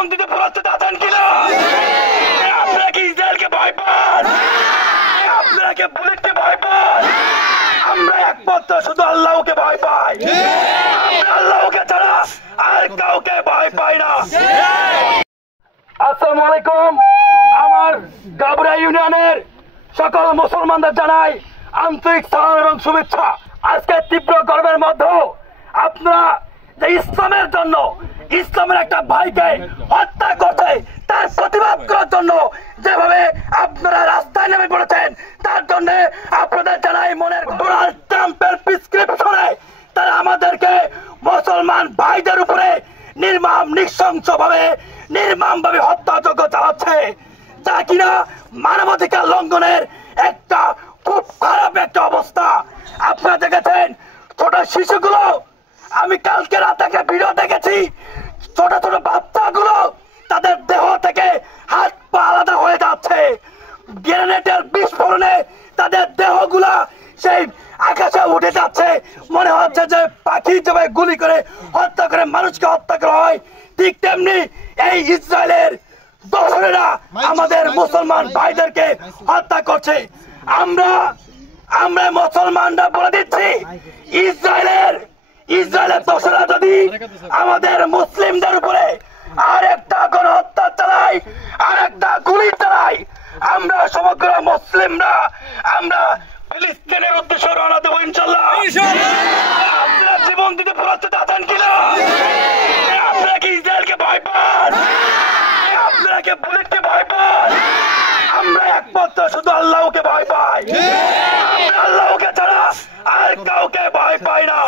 জীবন দিতে প্রস্তুত আছেন কিনা? আপনারা কি ইসরায়েলকে ভয় পান? আপনারা কি বুলেটকে ভয় পান? আমরা একমাত্র শুধু আল্লাহকে ভয় পাই। আমরা আল্লাহকে ছাড়া আর কাউকে ভয় পাই না। আসসালামু আলাইকুম। আমার গাবরা ইউনিয়নের সকল মুসলমানদের জানাই আন্তরিক সালাম এবং শুভেচ্ছা। আজকে তীব্র গর্বের মধ্যে আপনারা যে ইসলামের জন্য, ইসলামের একটা ভাইকে হত্যা করছে তার প্রতিবাদ করার জন্য যেভাবে আপনারা রাস্তায় নেমে পড়েছেন, তার জন্য আপনাদের জানাই মনের। ডোনাল্ড ট্রাম্পের প্রেসক্রিপশনে তারা আমাদেরকে মুসলমান ভাইদের উপরে নির্মমভাবে হত্যাযজ্ঞ চালাচ্ছে, যা কিনা মানবাধিকার লঙ্ঘনের একটা খুব খারাপ একটা অবস্থা। আপনারা দেখেছেন ছোট শিশুগুলো, আমি কালকে রাতে একটা ভিডিও দেখেছি, ছোট ছোট বাচ্চাগুলো তাদের দেহ থেকে হাত পা আলাদা হয়ে যাচ্ছে। গ্রেনেডের বিস্ফোরণে তাদের দেহগুলা সেই আকাশে উঠে যাচ্ছে। মনে হচ্ছে যে পাখি যেভাবে গুলি করে হত্যা করে মানুষকে হত্যা করা হয়, ঠিক তেমনি এই ইসরায়েলের দোসরেরা আমাদের মুসলমান ভাইদেরকে হত্যা করছে। আমরা মুসলমানরা বলে দিচ্ছি, ইসরায়েলের দোসরেরা যদি আমাদের মুসলিমদের উপরে আর একটা গণহত্যা চালায়, আর একটা গুলি চালায়, আমরা সমগ্র মুসলিমরা আমরা ফিলিস্তিনের উদ্দেশ্যে রওনা দেবো ইনশাল্লাহ। আপনারা জীবন দিতে প্রস্তুত আছেন কিনা? আপনারা কি ইসরায়েলকে ভয় পান? আপনারা কি বুলেটকে ভয় পান? আমরা একমাত্র শুধু আল্লাহকে ভয় পাই। আমরা আল্লাহকে ছাড়া আর কাউকে ভয় পাই না।